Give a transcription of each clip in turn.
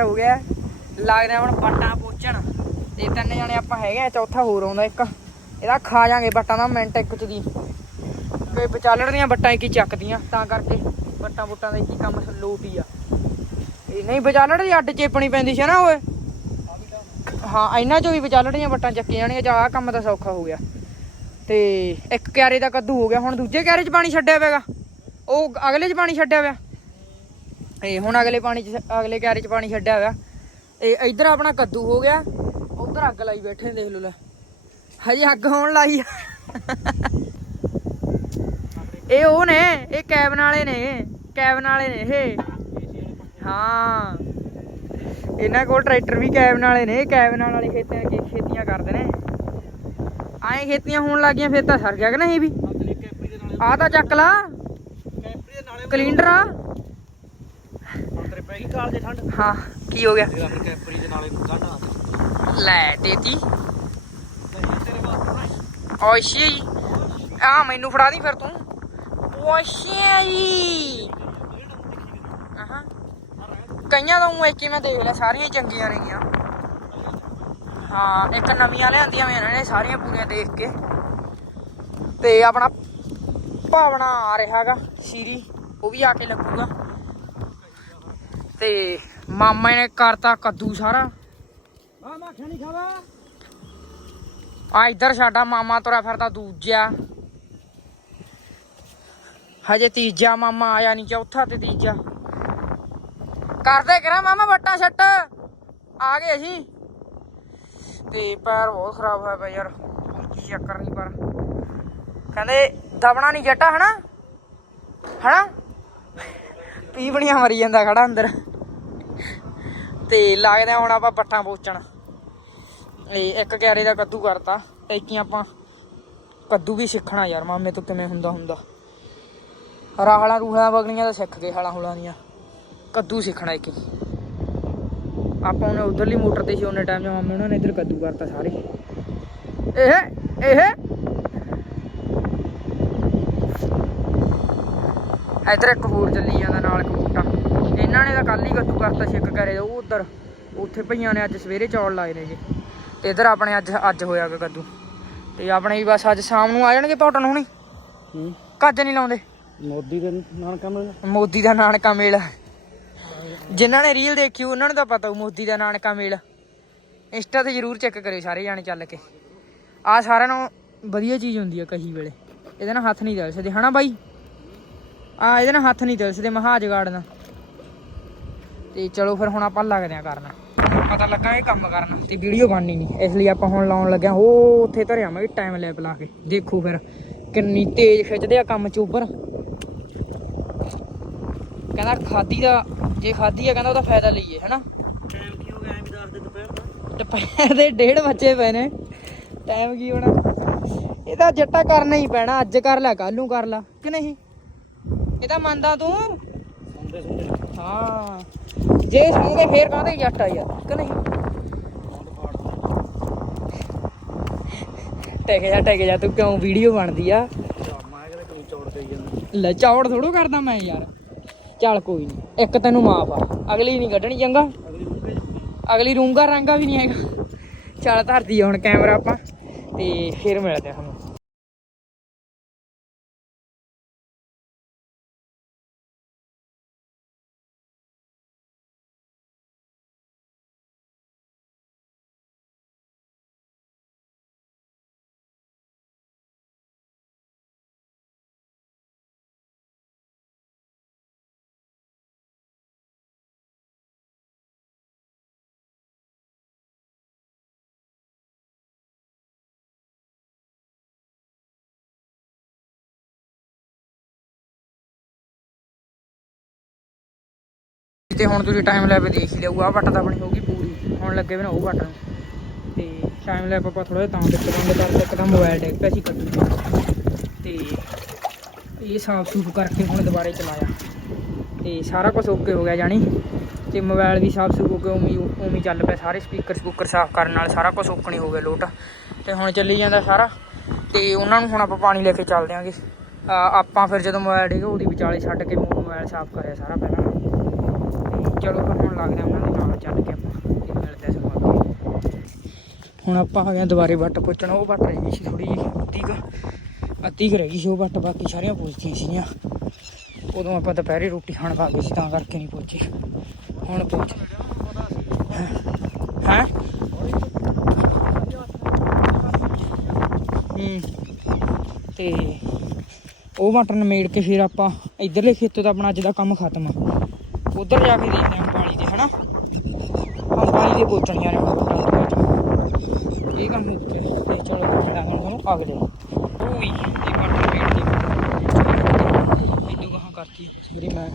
ਤਿਆਰ ਹੋ ਗਿਆ। ਲੱਗਦਾ ਹੁਣ ਬੱਟਾਂ ਪੋਚਣ। ਤੇ ਤਿੰਨ ਜਣੇ ਆਪਾਂ ਹੈਗੇ ਆ, ਚੌਥਾ ਹੋਰ ਆਉਂਦਾ ਇੱਕ। ਇਹਦਾ ਖਾ ਜਾਾਂਗੇ ਬੱਟਾਂ ਦਾ, ਮਿੰਟ ਇੱਕ ਚ ਦੀ। ਕੋਈ ਵਿਚਾਲਣ ਦੀਆਂ ਬੱਟਾਂ ਇੱਕ ਚੱਕਦੀਆਂ, ਤਾਂ ਕਰਕੇ ਬੱਟਾਂ ਬੁੱਟਾਂ ਦਾ ਇੱਕ ਕੰਮ ਲੋਟ ਹੀ ਆ। ਇਹ ਨਹੀਂ ਵਿਚਾਲਣ ਦੀ ਅੱਡ ਚੇਪਣੀ ਪੈਂਦੀ ਸੀ ਨਾ ਓਏ। ਹਾਂ, ਇਹਨਾਂ ਚੋਂ ਵੀ ਵਿਚਾਲੜ ਦੀਆਂ ਬੱਟਾਂ ਚੱਕੀਆਂ ਜਾਣੀਆਂ ਜਾਂ ਆਹ ਕੰਮ ਤਾਂ ਸੌਖਾ ਹੋ ਗਿਆ। ਤੇ ਇੱਕ ਕਿਆਰੇ ਦਾ ਕੱਦੂ ਹੋ ਗਿਆ, ਹੁਣ ਦੂਜੇ ਕਿਆਰੇ 'ਚ ਪਾਣੀ ਛੱਡਿਆ ਪਿਆਗਾ ਉਹ ਅਗਲੇ 'ਚ ਪਾਣੀ ਛੱਡਿਆ ਪਿਆ। ਇਹ ਹੁਣ ਅਗਲੇ ਪਾਣੀ 'ਚ ਅਗਲੇ ਕਿਆਰੇ 'ਚ ਪਾਣੀ ਛੱਡਿਆ ਹੋਇਆ। ਇਹ ਇੱਧਰ ਆਪਣਾ ਕੱਦੂ ਹੋ ਗਿਆ ਉਧਰ ਅੱਗ ਲਾਈ ਬੈਠੇ ਨੇ, ਦੇਖ ਲਓ ਲੈ। ਹਜੇ ਅੱਗ ਹੋਣ ਲਾਈ ਆ। ਇਹ ਉਹ ਨੇ ਇਹ ਕੈਬਨ ਵਾਲੇ ਨੇ ਕੈਬਨ ਵਾਲੇ ਨੇ ਇਹ। ਹਾਂ। ਇਹਨਾਂ ਕੋਲ ਟਰੈਕਟਰ ਵੀ ਕੈਬਨ ਵਾਲੇ ਨੇ ਕੈਬਨ ਵਾਲੇ ਖੇਤੀਆਂ ਕੀ ਖੇਤੀਆਂ ਕਰਦੇ ਨੇ। ਆਏ ਖੇਤੀਆਂ ਹੋਣ ਲੱਗੀਆਂ ਫਿਰ ਤਾਂ ਸਰ ਗਿਆ ਕਿ ਨਹੀਂ ਵੀ? ਆ ਤਾਂ ਚੱਕ ਲਾ। ਕੈਂਪਰੀ ਦੇ ਨਾਲੇ ਆ। ਪੈ ਗਈ ਕਾਲ ਦੇ ਠੰਡ। ਹਾਂ ਕੀ ਹੋ ਗਿਆ? ਇਹ ਫਿਰ ਕੈਂਪਰੀ ਦੇ ਨਾਲੇ ਗਾਣਾ ਲੈ ਦੇਤੀ। ਤੇਰੇ ਵਾਸਤੇ ਓਸ਼ੀ ਆ ਮੈਨੂੰ ਫੜਾ ਦੀ ਫਿਰ ਤੂੰ। ਓਸ਼ੀ ਆਹਾਂ। ਕਈਆਂ ਦਾ ਉਹ ਇੱਕ ਹੀ ਮੈਂ ਦੇਖ ਲਿਆ ਸਾਰੀਆਂ ਚੰਗੀਆਂ ਨੇਗੀਆਂ ਹਾਂ ਇੱਕ ਨਵੀਆਂ ਲਿਆਂਦੀਆਂ ਨੇ ਸਾਰੀਆਂ ਪੂਰੀਆਂ ਦੇਖ ਕੇ। ਤੇ ਆਪਣਾ ਭਾਵਨਾ ਆ ਰਿਹਾਗਾ ਸ਼ੀਰੀ। ਉਹ ਵੀ ਆ ਕੇ ਲੱਗੂਗਾ। ਤੇ ਮਾਮਾ ਨੇ ਕਰਤਾ ਕੱਦੂ ਸਾਰਾ। ਆ ਮੈਂ ਖਣੀ ਖਾਵਾ? ਆ ਇੱਧਰ ਸਾਡਾ ਮਾਮਾ ਤੁਰਿਆ ਫਿਰਦਾ ਦੂਜਾ ਹਜੇ ਤੀਜਾ ਮਾਮਾ ਆਇਆ ਨਹੀਂ ਚੌਥਾ ਤੇ ਤੀਜਾ। ਕਰਦੇ ਕਰਾਂ ਮਾਮਾ ਵੱਟਾਂ ਛੱਟ। ਆ ਗਏ ਅਸੀਂ। ਤੇ ਪੈਰ ਬਹੁਤ ਖਰਾਬ ਹੋਇਆ ਪਿਆ ਯਾਰ। ਕੀ ਚੱਕਰ ਨਹੀਂ ਪਰ। ਕਹਿੰਦੇ ਦਬਣਾ ਨਹੀਂ ਜੱਟਾ ਹਨਾ? ਹਨਾ? ਪੀਵਣੀਆਂ ਮਰੀ ਜਾਂਦਾ ਖੜਾ ਅੰਦਰ। ਤੇ ਲੱਗਦਾ ਹੁਣ ਆਪਾਂ ਪੱਠਾਂ ਪੋਚਣ। ਇਹ ਇੱਕ ਕਿਆਰੇ ਦਾ ਕੱਦੂ ਕਰਤਾ। ਤੇ ਆਪਾਂ ਕੱਦੂ ਵੀ ਸਿੱਖਣਾ ਯਾਰ, ਮਾਮੇ ਤੋਂ ਕਿਵੇਂ ਹੁੰਦਾ ਹੁੰਦਾ। ਰਾਹਲਾਂ ਰੂਹਾਂ ਵਗਣੀਆਂ ਤਾਂ ਸਿੱਖ ਗਏ ਹਾਲਾਂ ਹੁਲਾਂ ਦੀਆਂ। ਕੱਦੂ ਸਿੱਖਣਾ ਇੱਕ ਆਪਾਂ ਉਹਨੇ ਉਧਰਲੀ ਮੋਟਰ ਤੇ ਸੀ, ਉਹਨੇ ਟਾਈਮ 'ਚ ਮਾਮੇ ਉਹਨਾਂ ਨੇ ਇੱਧਰ ਕੱਦੂ ਕਰਤਾ ਸਾਰੇ। ਇਹ ਇਹ। ਇੱਧਰ ਇੱਕ ਹੋਰ ਚੱਲੀ ਜਾਂਦਾ ਨਾਲ ਕਬੂਟਾ ਇਹਨਾਂ ਨੇ ਤਾਂ ਕੱਲ ਹੀ ਕੱਦੂ ਕਰਤਾ ਸੀ ਇੱਕ ਕਰੇ ਉਹ ਉਧਰ ਉੱਥੇ ਭਈਆਂ ਨੇ ਅੱਜ ਸਵੇਰੇ ਚੌਲ ਲਾਏ ਨੇ ਜੀ ਤੇ ਇੱਧਰ ਆਪਣੇ ਅੱਜ ਅੱਜ ਹੋਇਆ ਗਾ ਕੱਦੂ ਤੇ ਆਪਣੇ ਵੀ ਬਸ ਅੱਜ ਸ਼ਾਮ ਨੂੰ ਆ ਜਾਣਗੇ ਪੌਟਣ ਹੁਣੀ। ਹੂੰ। ਕੱਜ ਨਹੀਂ ਲਾਉਂਦੇ। ਮੋਦੀ ਦੇ ਨਾਨਕਾ ਮਿਲ? ਮੋਦੀ ਦਾ ਨਾਨਕਾ ਮੇਲ। ਜਿਨ੍ਹਾਂ ਨੇ ਰੀਲ ਦੇਖੀ ਉਹਨਾਂ ਨੂੰ ਤਾਂ ਪਤਾ ਹੋਊ ਮੋਦੀ ਦਾ ਨਾਨਕਾ ਮੇਲ। ਇੰਸਟਾ ਤੇ ਜਰੂਰ ਚੈੱਕ ਕਰਿਓ ਸਾਰੇ ਜਾਣੇ ਚੱਲ ਕੇ। ਆ ਸਾਰਿਆਂ ਨੂੰ ਵਧੀਆ ਚੀਜ਼ ਹੁੰਦੀ ਆ ਕਹੀ ਵੇਲੇ। ਇਹਦੇ ਨਾਲ ਹੱਥ ਨਹੀਂ ਦਲ ਸਕਦੇ ਹਨਾ ਬਾਈ? ਆ ਇਹਦੇ ਨਾਲ ਹੱਥ ਨਹੀਂ ਦਲ ਸਕਦੇ ਮਹਾ ਜਗਾੜ ਨਾਲ। ਤੇ ਚਲੋ ਫਿਰ ਹੁਣ ਆਪਾਂ ਲੱਗਦੇ ਆ ਕਰਨ। ਪਤਾ ਲੱਗਾ ਇਹ ਕੰਮ ਕਰਨਾ ਤੇ ਵੀਡੀਓ ਬਣਨੀ ਨਹੀਂ ਇਸ ਲਈ ਆਪਾਂ ਹੁਣ ਲਾਉਣ ਲੱਗਿਆ ਉਹ ਉੱਥੇ ਧਰਿਆ ਮੈਂ ਟਾਈਮ ਲੈਪ ਲਾ ਕੇ। ਦੇਖੋ ਫਿਰ ਕਿੰਨੀ ਤੇਜ਼ ਖਿੱਚਦੇ ਆ ਕੰਮ ਚੋਬਰ। ਕਹਿੰਦਾ ਖਾਦੀ ਦਾ ਜੇ ਖਾਦੀ ਆ ਕਹਿੰਦਾ ਉਹਦਾ ਫਾਇਦਾ ਲਈਏ ਹਨਾ? ਟਾਈਮ ਕੀ ਹੋ ਗਿਆ? ਵੀ ਦੱਸ ਦੇ ਦੁਪਹਿਰ ਦਾ। ਦੁਪਹਿਰ ਦੇ ਡੇਢ ਬੱਚੇ ਪਏ ਨੇ। ਟਾਈਮ ਕੀ ਹੋਣਾ? ਇਹਦਾ ਜੱਟਾ ਕਰਨਾ ਹੀ ਪੈਣਾ। ਅੱਜ ਕਰ ਲੈ ਕੱਲ ਨੂੰ ਕਰ ਲੈ। ਕਿ ਨਹੀਂ? ਇਹਦਾ ਮੰਨਦਾ ਤੂੰ? ਸੁਣਦੇ ਸੁਣਦੇ। ਹਾਂ। ਜੇ ਸੌਂਗੇ ਫੇਰ ਕਾਹਦੇ ਜੱਟ ਆ ਯਾਰ, ਕਿ ਨਹੀਂ? ਬੰਦ ਜਾ, ਟਿਕ ਜਾ, ਤੂੰ ਕਿਉਂ ਵੀਡੀਓ ਬਣਦੀ ਆ? ਲੈ ਚੌੜ ਥੋੜੋ ਕਰਦਾ ਮੈਂ ਯਾਰ। ਚੱਲ ਕੋਈ ਨਹੀਂ ਇੱਕ ਤੈਨੂੰ ਮਾਫ ਆ, ਅਗਲੀ ਨਹੀਂ ਕੱਢਣੀ ਚੰਗਾ। ਅਗਲੀ ਨੂੰ ਭੇਜ ਰੂੰਗਾ ਰੰਗਾ ਵੀ ਨਹੀਂ ਹੈਗਾ। ਚੱਲ ਧਰਦੀ ਹੁਣ ਕੈਮਰਾ ਆਪਾਂ, ਤੇ ਫਿਰ ਮਿਲਦੇ ਆ ਤੇ ਹੁਣ ਤੁਸੀਂ ਟਾਈਮ ਲੈਪ ਦੇਖ ਹੀ ਲਿਓ ਆ ਵੱਟ ਤਾਂ ਆਪਣੀ ਹੋਊਗੀ ਪੂਰੀ। ਹੁਣ ਲੱਗੇ ਵੀ ਨਾ ਉਹ ਵੱਟ ਨੂੰ। ਤੇ ਟਾਈਮ ਲੈਪ ਆਪਾਂ ਥੋੜਾ ਜਿਹਾ ਤਾਂ ਦਿੱਕਤ ਬੰਦ ਕਰ ਦਿੱਤਾ ਤਾਂ ਮੋਬਾਈਲ ਡੈਕ ਪਿਆ ਸੀ ਕੱਢੂ ਤੇ ਇਹ ਸਾਫ਼ ਸੂਫ ਕਰਕੇ ਹੁਣ ਦੁਬਾਰੇ ਚਲਾਇਆ। ਤੇ ਸਾਰਾ ਕੁਝ ਓਕੇ ਹੋ ਗਿਆ ਜਾਣੀ। ਤੇ ਮੋਬਾਈਲ ਵੀ ਸਾਫ਼ ਸੂਫ ਹੋ ਗਿਆ, ਉਵੇਂ ਹੀ- ਚੱਲ ਪਿਆ ਸਾਰੇ ਸਪੀਕਰ ਸਪੂਕਰ ਸਾਫ਼ ਕਰਨ ਨਾਲ, ਸਾਰਾ ਕੁਝ ਓਕਣੀ ਹੋ ਗਿਆ ਲੋਟ। ਤੇ ਹੁਣ ਚੱਲੀ ਜਾਂਦਾ ਸਾਰਾ। ਤੇ ਉਹਨਾਂ ਨੂੰ ਹੁਣ ਆਪਾਂ ਪਾਣੀ ਲੈ ਕੇ ਚੱਲ ਦਿਆਂਗੇ ਆਪਾਂ ਫਿਰ ਜਦੋਂ ਮੋਬਾਈਲ ਡੇਗਾ ਉਹਦੀ ਵਿਚਾਲੇ ਛੱਡ ਕੇ ਮੋਬਾਈਲ ਸਾਫ਼ ਕਰਿਆ ਸਾਰਾ ਪਹਿਲਾਂ। ਚਲੋ ਫਿਰ ਹੁਣ ਲੱਗਦਾ ਉਹਨਾਂ ਦੇ ਨਾਲ ਚੱਲ ਕੇ ਆਪਾਂ ਤੇ ਮਿਲਦੇ ਆ ਅੱਗੇ। ਹੁਣ ਆਪਾਂ ਆ ਗਏ ਆ ਦੁਬਾਰੇ ਵੱਟ ਪੁੱਛਣ ਉਹ ਵੱਟ ਰਹਿ ਗਈ ਸੀ ਥੋੜੀ ਜਿਹੀ, ਅੱਧੀ ਕੁ ਅੱਧੀ ਕੁ ਰਹੀ ਸੀ ਉਹ ਵੱਟ, ਬਾਕੀ ਸਾਰੀਆਂ ਪੁੱਛਦੀਆਂ ਸੀਗੀਆਂ। ਉਦੋਂ ਆਪਾਂ ਦੁਪਹਿਰੇ ਰੋਟੀ ਖਾਣ ਪਾ ਗਏ ਸੀ, ਤਾਂ ਕਰਕੇ ਨਹੀਂ ਪਹੁੰਚੇ ਹੁਣ ਪਹੁੰਚ ਹੈ? ਤੇ ਉਹ ਮਟਰ ਨਮੇੜ ਕੇ ਫਿਰ ਆਪਾਂ ਇਧਰਲੇ ਖੇਤੋਂ ਦਾ ਆਪਣਾ ਅੱਜ ਦਾ ਕੰਮ ਖਤਮ ਆ। ਉਧਰ ਜਾ ਕੇ ਦੇਖਦੇ ਹਾਂ ਪਾਣੀ 'ਤੇ, ਹਨਾ? ਅੰਬਾਲੀ ਦੇ ਪਹੁੰਚਣੀਆਂ ਨੇ ਹੁਣ ਬਟਾਟੀਆਂ ਇਹ ਕੰਮ ਉੱਤੇ। ਤੇ ਚਲੋ ਮਿਲਾਂਗੇ ਤੁਹਾਨੂੰ ਅਗਲੇ ਓਈ ਇਹ ਮਟਰ ਨਮੇੜ ਕੇ ਇਦੋਂ ਕਹਾਂ ਕਰਤੀ? ਸਵੇਰੇ ਮੈਂ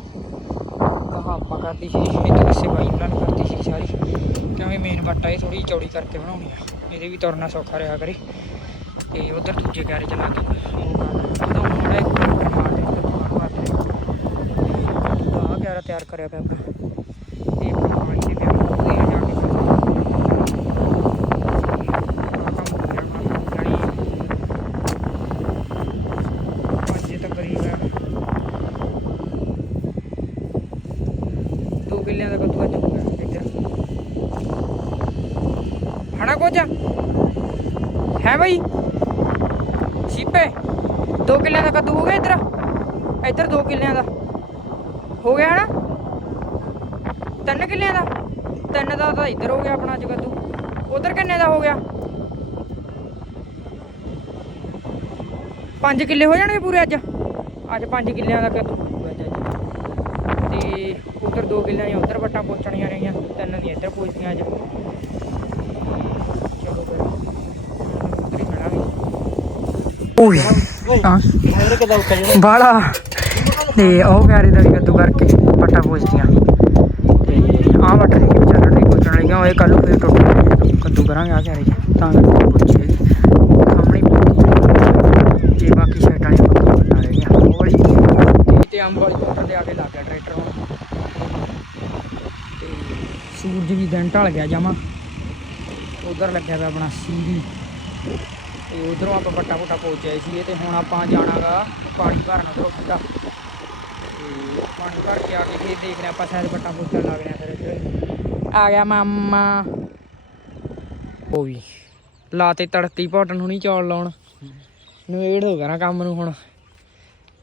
ਕਹਾ ਆਪਾਂ ਕਰਦੀ ਸੀ ਇਦੋਂ ਕਿਸੇ ਬਾਈ ਉਹਨਾਂ ਨੇ ਕਰਤੀ ਸੀ ਸਾਰੀ। ਕਿਉਂਕਿ ਮੇਨ ਬੱਟਾ ਇਹ ਥੋੜੀ ਚੌੜੀ ਕਰਕੇ ਬਣਾਉਣੀ ਆ। ਇਹਦੇ ਵੀ ਤੁਰਨਾ ਸੌਖਾ ਰਿਹਾ ਕਰੇ। ਤੇ ਉਧਰ ਦੂਜੇ ਗੈਰੇਜ ਲਾ ਕੇ। ਉਹਦਾ ਇੱਕ ਮੋਟਰ ਮਾਰ ਦੇ ਤੇ ਬਾਹਰ ਮਾਰ ਦੇ ਆ ਗੈਰਾ ਤਿਆਰ ਕਰਿਆ ਪਿਆ ਆਪਣਾ। ਤੇ ਪਾਣੀ ਦੇ ਪਿਆ ਉਹਦੇ ਜਾ ਕੇ ਕਿੱਲਿਆਂ ਦਾ ਕੱਦੂ ਅੱਜ ਹੋ ਗਿਆ ਇੱਧਰ। ਹਣਾ ਕੁਝ ਹੈ ਬਈ? ਸੀਪੇ ਦੋ ਕਿੱਲਿਆਂ ਦਾ ਕੱਦੂ ਹੋ ਗਿਆ ਇੱਧਰ। ਇੱਧਰ ਦੋ ਕਿੱਲਿਆਂ ਦਾ। ਹੋ ਗਿਆ ਹਨਾ? ਤਿੰਨ ਕਿੱਲਿਆਂ ਦਾ? ਤਿੰਨ ਦਾ ਤਾਂ ਇੱਧਰ ਹੋ ਗਿਆ ਆਪਣਾ ਅੱਜ ਕੱਦੂ ਉਧਰ ਕਿੰਨੇ ਦਾ ਹੋ ਗਿਆ? ਪੰਜ ਕਿੱਲੇ ਹੋ ਜਾਣਗੇ ਪੂਰੇ ਅੱਜ? ਅੱਜ ਪੰਜ ਕਿੱਲਿਆਂ ਦਾ ਕੱਦੂ ਤੇ ਉਧਰ ਦੋ ਕਿੱਲਿਆਂ ਦੀਆਂ ਉਧਰ ਵੱਟਾਂ ਪਹੁੰਚਣੀਆਂ ਰਹੀਆਂ ਤਿੰਨ ਦੀਆਂ ਇੱਧਰ ਪਹੁੰਚਦੀਆਂ ਅੱਜ। ਚਲੋ ਫਿਰ ਹੀ ਮਿਲਾਂਗੇ ਓਏ। ਹਾਂ। ਬਾਲਾ ਤੇ ਉਹ ਪਿਆਰੇ ਦਾ ਵੀ ਕੱਦੂ ਕਰਕੇ ਪੱਟਾ ਪੋਚਦੀਆਂ। ਤੇ ਆਹ ਵੱਟ ਦੇ ਵਿਚਾਰਨ ਨਹੀਂ ਪੋਚਣ ਲੱਗਿਆ ਇਹ ਕੱਲ ਨੂੰ ਫੇਰ ਟੁੱਟ ਕੱਦੂ ਕਰਾਂਗੇ ਆ ਪਿਆਰੇ ਤਾਂ ਕਰਕੇ ਪੋਚੇ ਸਾਹਮਣੇ ਪੋਚੀ ਤੇ ਬਾਕੀ ਸਾਈਡਾਂ ਵਾਲੀ ਪੱਕਾ ਪੱਟਾ ਰਹਿ ਉਹ ਵਾਲੀ ਤੇ ਅੰਬ ਵਾਲੀ ਮੋਟਰ ਤੇ ਆ ਕੇ ਲੱਗ ਗਿਆ ਟਰੈਕਟਰ ਹੁਣ। ਤੇ ਸੂਰਜ ਵੀ ਦਿਨ ਢਲ ਗਿਆ ਜਾਵਾਂ ਉਧਰ ਲੱਗਿਆ ਪਿਆ ਆਪਣਾ ਸੀਰੀ। ਤੇ ਉਧਰੋਂ ਆਪਾਂ ਪੱਟਾ ਪੁੱਟਾ ਪਹੁੰਚਿਆ ਸੀ ਤੇ ਹੁਣ ਆਪਾਂ ਜਾਣਾਗਾ ਪਾਣੀ ਭਰਨ ਉਧਰੋਂ ਸਿੱਧਾ ਤੇ ਪਾਣੀ ਭਰ ਕੇ ਆ ਕੇ ਫਿਰ ਦੇਖਦੇ ਹਾਂ ਆਪਾਂ ਸ਼ਾਇਦ ਪੱਟਾ ਪੁੱਟਣ ਲੱਗ ਰਿਹਾ ਫਿਰ ਇੱਧਰ। ਆ ਗਿਆ ਮਾਮਾ। ਉਹ ਵੀ ਲਾਤੇ ਤੜਕੀ ਭੋਟਨ ਹੁਣੀ ਚੌਲ ਲਾਉਣ। ਨਵੇੜ ਹੋ ਗਿਆ ਨਾ ਕੰਮ ਨੂੰ ਹੁਣ।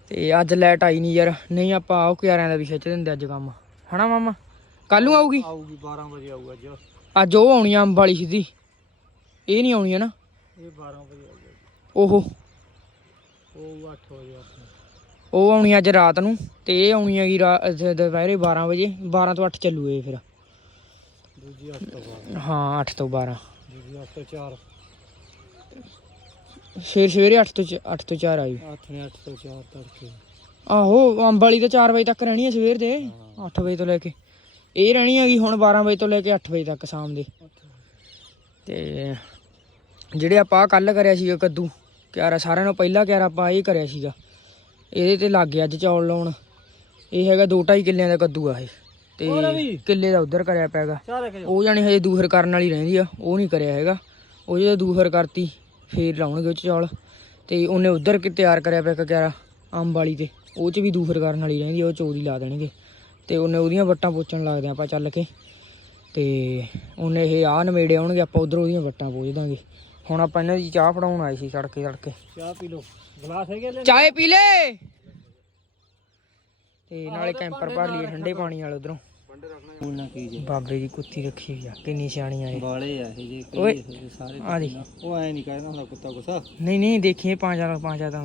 ਤੇ ਅੱਜ ਲਾਈਟ ਆਈ ਨਹੀਂ ਯਾਰ। ਨਹੀਂ ਆਪਾਂ ਆਓ ਕਿਆਰਿਆਂ ਦਾ ਵੀ ਖਿੱਚ ਦਿੰਦੇ ਅੱਜ ਕੰਮ। ਹਨਾ ਮਾਮਾ? ਕੱਲ ਨੂੰ ਆਊਗੀ? ਆਊਗੀ 12 ਵਜੇ ਆਊਗਾ ਅੱਜ। ਅੱਜ ਉਹ ਆਉਣੀ ਆ ਅੰਬ ਵਾਲੀ ਸਿੱਧੀ। ਇਹ ਨਹੀਂ ਆਉਣੀ ਹੈ ਨਾ? ਇਹ 12 ਵਜੇ ਆਊਗਾ। ਉਹ ਉਹ 8 ਵਜੇ ਉਹ ਆਉਣੀ ਅੱਜ ਰਾਤ ਨੂੰ ਤੇ ਇਹ ਆਉਣੀ ਹੈਗੀ ਦੁਪਹਿਰੇ 12 ਵਜੇ 12 ਤੋਂ 8 ਚੱਲੂ ਇਹ ਫਿਰ। ਦੂਜੀ 8 ਤੋਂ ਬਾਅਦ ਹਾਂ 8 ਤੋਂ 12 ਦੂਜੀ 8 ਤੋਂ 4 ਫਿਰ ਸਵੇਰੇ 8 ਤੋਂ 8 ਤੋਂ 4 ਆਈ 8 ਨੇ 8 ਤੋਂ 4 ਤੜਕੇ। ਆਹੋ ਅੰਬ ਵਾਲੀ ਤਾਂ 4 ਵਜੇ ਤੱਕ ਰਹਿਣੀ ਹੈ ਸਵੇਰ ਦੇ 8 ਵਜੇ ਤੋਂ ਲੈ ਕੇ। ਇਹ ਰਹਿਣੀ ਹੈਗੀ ਹੁਣ 12 ਵਜੇ ਤੋਂ ਲੈ ਕੇ 8 ਵਜੇ ਤੱਕ ਸ਼ਾਮ ਦੇ। ਤੇ ਜਿਹੜੇ ਆਪਾਂ ਕੱਲ ਕਰਿਆ ਸੀਗਾ ਕੱਦੂ ਕਿਆਰਾ ਸਾਰਿਆਂ ਨੂੰ ਪਹਿਲਾਂ ਕਿਆਰਾ ਆਪਾਂ ਇਹ ਕਰਿਆ ਸੀਗਾ। ਇਹਦੇ ਤੇ ਲੱਗ ਗਿਆ ਅੱਜ ਚੌਲ ਲਾਉਣ। ਇਹ ਹੈਗਾ 2.5 ਕਿੱਲਿਆਂ ਦਾ ਕੱਦੂ ਆ ਇਹ। ਤੇ? ਕਿੱਲੇ ਦਾ ਉਧਰ ਕਰਿਆ ਕੇ ਉਹ ਜਾਣੀ ਹਜੇ ਦੂਹਰ ਕਰਨ ਵਾਲੀ ਰਹਿੰਦੀ ਆ ਉਹ ਨਹੀਂ ਕਰਿਆ ਹੈਗਾ। ਉਹ ਜਦੋਂ ਦੂਹਰ ਕਰਤੀ ਫੇਰ ਲਾਉਣਗੇ ਉਹ ਚੌਲ। ਤੇ ਉਹਨੇ ਉਧਰ ਕਿ ਤਿਆਰ ਕਰਿਆ ਪਿਆ ਕਿਆਰਾ ਅੰਬ ਵਾਲੀ ਤੇ ਉਹ ਚ ਵੀ ਦੂਹਰ ਕਰਨ ਵਾਲੀ ਰਹਿੰਦੀ ਆ, ਉਹ ਚੋਰੀ ਲਾ ਦੇਣਗੇ। ਤੇ ਉਹਨੇ ਉਹਦੀਆਂ ਵੱਟਾਂ ਪੋਚਣ ਲੱਗਦੇ ਆਪਾਂ ਚੱਲ ਕੇ। ਤੇ ਉਹਨੇ ਇਹ ਆ ਨਵੇੜੇ ਆਉਣਗੇ ਆਪਾਂ ਉਧਰ ਉਹਦੀਆਂ ਵੱਟਾਂ ਪੋਚ ਦਾਂਗੇ। ਹੁਣ ਆਪਾਂ ਇਹਨਾਂ ਦੀ ਚਾਹ ਫੜਾਉਣ ਆਏ ਸੀ ਸੜਕੇ ਸੜਕੇ। ਚਾਹ ਪੀ ਲਓ। ਗਲਾਸ ਹੈਗੇ ਲੈ ਚਾਹ ਪੀ ਲੈ! ਤੇ ਨਾਲੇ ਕੈਂਪਰ ਭਰ ਲਈਏ ਠੰਡੇ ਪਾਣੀ ਨਾਲ ਉਧਰੋਂ। ਉਹਨਾਂ ਕੀ ਜੇ? ਬਾਬੇ ਦੀ ਕੁੱਤੀ ਰੱਖੀ ਹੋਈ ਆ ਕਿੰਨੀ ਸਿਆਣੀ ਆ ਇਹ। ਵਾਲੇ ਆ ਇਹ ਜੇ ਓਏ। ਕਈ ਸਾਰੇ ਆ ਦੇ। ਉਹ ਐ ਨਹੀਂ ਕਹਿੰਦਾ ਹੁੰਦਾ ਕੁੱਤਾ ਗੁੱਸਾ ਨਹੀਂ ਨਹੀਂ ਦੇਖੀਏ ਪੰਜ ਆ ਪੰਜ ਆ ਤਾਂ।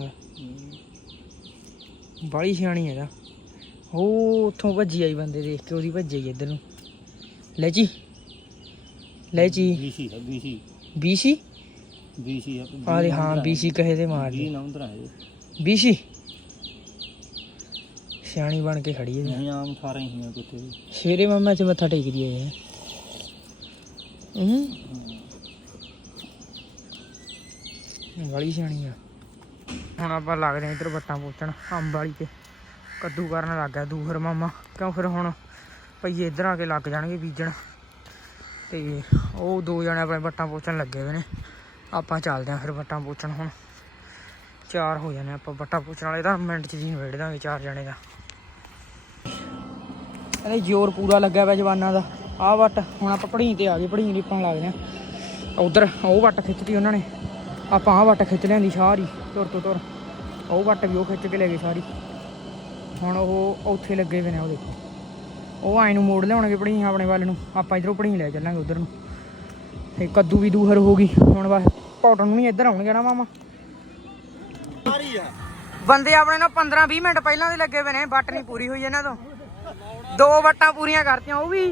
ਬੜੀ ਸਿਆਣੀ ਹੈਗਾ ਉਹ ਉੱਥੋਂ ਭੱਜੀ ਆਈ ਬੰਦੇ ਦੇਖ ਕੇ ਉਹਦੀ ਭੱਜੀ ਆਈ ਇੱਧਰ ਨੂੰ। ਲੈ ਜੀ। ਲੈ ਜੀ। ਬੀਸੀ ਹੈ ਬੀਸੀ। ਬੀਸੀ? ਬੀਸੀ ਹੈ ਆ ਦੇ ਹਾਂ ਬੀਸੀ ਕਹੇ ਤੇ ਮਾਰ ਬੀ ਲਈ ਨਾ ਉਧਰ ਹੈ ਬੀਸੀ? ਸਿਆਣੀ ਬਣ ਕੇ ਖੜੀ ਹੈ ਨਹੀਂ ਆਮ 18 ਹੀ ਹੈ ਕੁੱਤੇ ਦੀ ਸਵੇਰੇ ਮੰਮਾ ਚ ਮੱਥਾ ਹੈ? ਹੂੰ। ਬੜੀ ਸਿਆਣੀ ਆ। ਹੁਣ ਆਪਾਂ ਲੱਗਦੇ ਆ ਇੱਧਰ ਵੱਟਾਂ ਪੋਚਣ ਅੰਬ ਵਾਲੀ ਤੇ। ਕੱਦੂ ਕਰਨ ਲੱਗ ਗਿਆ ਦੂਹਰ ਮਾਮਾ। ਕਿਉਂ ਫਿਰ ਹੁਣ ਪਈਏ ਇੱਧਰ ਆ ਕੇ ਲੱਗ ਜਾਣਗੇ ਬੀਜਣ। ਤੇ ਉਹ ਦੋ ਜਣੇ ਆਪਣੇ ਵੱਟਾਂ ਪੋਚਣ ਲੱਗੇ ਹੋਏ ਨੇ। ਆਪਾਂ ਚੱਲਦੇ ਆ ਫਿਰ ਵੱਟਾਂ ਪੋਚਣ ਹੁਣ। ਚਾਰ ਹੋ ਜਾਣੇ ਆਪਾਂ ਵੱਟਾਂ ਪੋਚਣ ਵਾਲੇ ਤਾਂ ਮਿੰਟ ਚ ਜੀ ਨਿਬੇੜ ਦਾਂਗੇ ਚਾਰ ਜਣੇ ਦਾ। ਇਹਦੇ ਜ਼ੋਰ ਪੂਰਾ ਲੱਗਿਆ ਪਿਆ ਜਵਾਨਾਂ ਦਾ। ਆਹ ਵੱਟ, ਹੁਣ ਆਪਾਂ ਪੜੀਂ ਤੇ ਆ ਗਏ ਪੜੀਂ ਰੀਪਾਂ ਲੱਗਦੇ ਆ ਉਧਰ ਉਹ ਵੱਟ ਖਿੱਚਤੀ ਉਹਨਾਂ ਨੇ। ਆਪਾਂ ਆਹ ਵੱਟ ਖਿੱਚ ਲਿਆਂਦੀ ਸਾਰੀ, ਤੁਰ ਤੋਂ ਤੁਰ। ਉਹ ਵੱਟ ਵੀ ਉਹ ਖਿੱਚ ਕੇ ਲੈ ਗਏ ਸਾਰੀ। ਹੁਣ ਉਹ ਉੱਥੇ ਲੱਗੇ ਹੋਏ ਨੇ ਉਹ ਦੇਖੋ। ਉਹ ਆਏ ਨੂੰ ਮੋੜ ਲਿਆਉਣਗੇ ਪੜੀਂ ਆਪਣੇ ਵੱਲ ਨੂੰ। ਆਪਾਂ ਇਧਰੋਂ ਪੜੀਂ ਲੈ ਚੱਲਾਂਗੇ ਉਧਰ ਨੂੰ। ਤੇ ਕੱਦੂ ਵੀ ਦੂਹਰ ਹੋ ਗਈ। ਹੁਣ ਬਸ ਪੌਟਰ ਨੂੰ ਨਹੀਂ ਇੱਧਰ ਆਉਣਗੇ ਨਾ ਮਾਮਾ। ਬੰਦੇ ਆਪਣੇ ਨਾਲ 15 20 ਮਿੰਟ ਪਹਿਲਾਂ ਦੇ ਲੱਗੇ ਹੋਏ ਨੇ ਵੱਟ ਨਹੀਂ ਪੂਰੀ ਹੋਈ ਇਹਨਾਂ ਤੋਂ। ਦੋ ਵੱਟਾਂ ਪੂਰੀਆਂ ਕਰਤੀਆਂ ਉਹ ਵੀ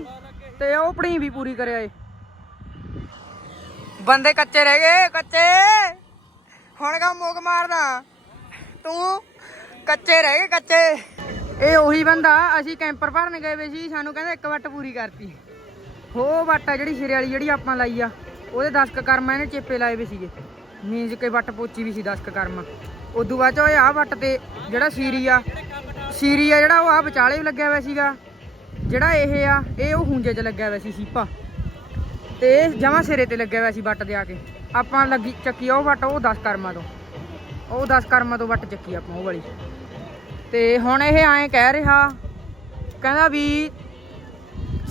ਤੇ ਉਹ ਪੜੀ ਵੀ ਪੂਰੀ ਕਰਿਆ ਏ। ਬੰਦੇ ਕੱਚੇ ਰਹਿ ਗਏ ਕੱਚੇ। ਹੁਣ ਕਾ ਮੁੱਕ ਮਾਰਦਾ। ਤੂੰ ਕੱਚੇ ਰਹਿ ਗਏ ਕੱਚੇ। ਇਹ ਉਹੀ ਬੰਦਾ ਅਸੀਂ ਕੈਂਪਰ ਭਰਨ ਗਏ ਵੇ ਸੀ ਸਾਨੂੰ ਕਹਿੰਦਾ ਇੱਕ ਵੱਟ ਪੂਰੀ ਕਰਤੀ। ਉਹ ਵੱਟ ਆ ਜਿਹੜੀ ਸਿਰੇ ਵਾਲੀ ਜਿਹੜੀ ਆਪਾਂ ਲਾਈ ਆ। ਉਹਦੇ 10 ਕ ਕਰਮ ਇਹਨੇ ਚੇਪੇ ਲਾਏ ਵੀ ਸੀਗੇ। ਮੀਨਸ ਕਿ ਵੱਟ ਪੋਚੀ ਵੀ ਸੀ 10 ਕ ਕਰਮ। ਉਦੋਂ ਬਾਅਦ ਚ ਉਹ ਆਹ ਵੱਟ ਤੇ ਜਿਹੜਾ ਸੀਰੀ ਆ ਸੀਰੀ ਆ ਜਿਹੜਾ ਉਹ ਆ ਵਿਚਾਲੇ ਲੱਗਿਆ ਹੋਇਆ ਸੀਗਾ। ਜਿਹੜਾ ਇਹ ਆ, ਇਹ ਉਹ ਹੁੰਜੇ 'ਚ ਲੱਗਿਆ ਹੋਇਆ ਸੀ ਸੀਪਾ। ਤੇ ਇਹ ਜਮਾਂ ਸਿਰੇ ਤੇ ਲੱਗਿਆ ਹੋਇਆ ਸੀ ਵੱਟ ਦੇ ਆ ਕੇ। ਆਪਾਂ ਲੱਗੀ ਚੱਕੀ ਉਹ ਵੱਟ, ਉਹ 10 ਕਰਮਾਂ ਤੋਂ। ਉਹ 10 ਕਰਮਾਂ ਤੋਂ ਵੱਟ ਚੱਕੀ ਆਪਾਂ, ਉਹ ਵਾਲੀ। ਤੇ ਹੁਣ ਇਹ ਐਂ ਕਹਿ ਰਿਹਾ, ਕਹਿੰਦਾ ਵੀ,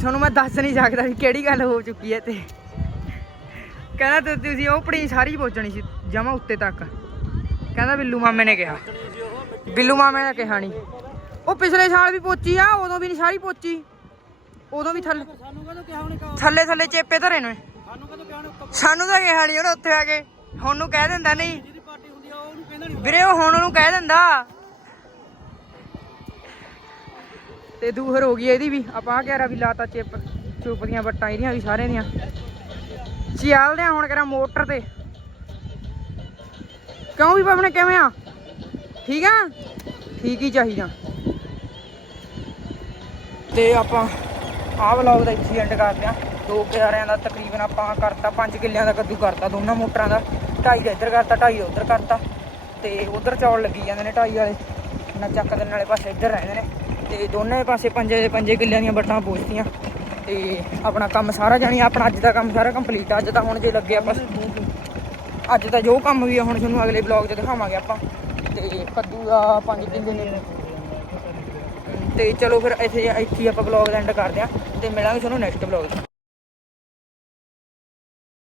ਤੁਹਾਨੂੰ ਮੈਂ ਦੱਸ ਨਹੀਂ ਸਕਦਾ ਵੀ ਕਿਹੜੀ ਗੱਲ ਹੋ ਚੁੱਕੀ ਹੈ ਤੇ। ਕਹਿੰਦਾ ਤੇ ਤੁਸੀਂ ਉਹ ਪੜੀ ਸਾਰੀ ਪਹੁੰਚਣੀ ਸੀ ਜਮਾ ਉੱਤੇ ਤੱਕ। ਕਹਿੰਦਾ ਬਿੱਲੂ ਮਾਮੇ ਨੇ ਕਿਹਾ। ਬਿੱਲੂ ਮਾਮੇ ਨੇ ਕਿਹਾ ਨਹੀਂ ਉਹ ਪਿਛਲੇ ਸਾਲ ਵੀ ਪੋਚੀ ਆ, ਉਦੋਂ ਵੀ ਨਹੀਂ ਸਾਰੀ ਪੋਚੀ ਉਦੋਂ ਵੀ ਥੱਲੇ ਸਾਨੂੰ ਕਦੋਂ ਕਿਹਾ ਉਹਨੇ ਥੱਲੇ ਥੱਲੇ ਚੇਪੇ ਧਰੇ ਨੇ। ਸਾਨੂੰ ਕਦੋਂ ਕਿਹਾ ਉਹਨੇ ਸਾਨੂੰ ਤਾਂ ਕਿਹਾ ਨਹੀਂ ਉਹਨੇ ਉੱਥੇ ਆ ਕੇ। ਹੁਣ ਨੂੰ ਕਹਿ ਦਿੰਦਾ ਨਹੀਂ। ਵੀਰੇ, ਉਹ ਹੁਣ ਉਹਨੂੰ ਕਹਿ ਦਿੰਦਾ। ਤੇ ਦੂਹਰ ਹੋ ਗਈ ਇਹਦੀ ਵੀ। ਆਪਾਂ ਕਹਿ ਵੀ ਲਾਤਾ ਚਿਪ ਚੁੱਪ ਦੀਆਂ ਵੱਟਾਂ ਇਹਦੀਆਂ ਵੀ ਸਾਰੇ ਦੀਆਂ। ਚੱਲਦੇ ਆ ਹੁਣ ਕਰਾਂ ਮੋਟਰ ਤੇ। ਕਿਉਂ ਵੀ ਬਾਬਣੇ ਕਿਵੇਂ ਆ? ਠੀਕ ਆ? ਠੀਕ ਹੀ ਚਾਹੀਦਾ। ਤੇ ਆਪਾਂ ਆਹ ਵਲੌਗ ਦਾ ਇੱਥੇ ਐਂਡ ਕਰਦੇ ਆ ਦੋ ਕਿਆਰਿਆਂ ਦਾ ਤਕਰੀਬਨ ਆਪਾਂ ਕਰਤਾ 5 ਕਿੱਲਿਆਂ ਦਾ ਕੱਦੂ ਕਰਤਾ, ਦੋਨਾਂ ਮੋਟਰਾਂ ਦਾ। ਢਾਈ ਦਾ ਇੱਧਰ ਕਰਤਾ, ਢਾਈ ਦਾ ਉੱਧਰ ਕਰਤਾ। ਤੇ ਉਧਰ ਚੌਲ ਲੱਗੀ ਜਾਂਦੇ ਨੇ ਢਾਈ ਵਾਲੇ। ਨਾ ਚੱਕ ਦੇਣ ਵਾਲੇ ਪਾਸੇ ਇੱਧਰ ਰਹਿੰਦੇ ਨੇ। ਤੇ ਦੋਨੇ ਪਾਸੇ ਪੰਜੇ ਦੇ ਪੰਜੇ ਕਿੱਲਿਆਂ ਦੀਆਂ ਬੱਟਾਂ ਪੋਚਤੀਆਂ। ਤੇ ਆਪਣਾ ਕੰਮ ਸਾਰਾ ਜਾਣੀ ਆਪਣਾ ਅੱਜ ਦਾ ਕੰਮ ਸਾਰਾ ਕੰਪਲੀਟ ਆ, ਅੱਜ ਤਾਂ ਹੁਣ ਜੇ ਲੱਗੇ ਆਪਾਂ ਅੱਜ ਤਾਂ ਜੋ ਕੰਮ ਵੀ ਆ, ਹੁਣ ਤੁਹਾਨੂੰ ਅਗਲੇ ਬਲੌਗ 'ਚ ਦਿਖਾਵਾਂਗੇ ਆਪਾਂ। ਤੇ ਕੱਦੂ ਦਾ ਪੰਜ ਕਿੱਲੇ ਨੇ। ਤੇ ਚਲੋ ਫਿਰ ਇੱਥੇ ਇੱਥੇ ਹੀ ਆਪਾਂ ਬਲੌਗ ਦਾ ਐਂਡ ਕਰਦੇ ਆ, ਤੇ ਮਿਲਾਂਗੇ ਤੁਹਾਨੂੰ ਨੈਕਸਟ ਬਲੌਗ 'ਚ।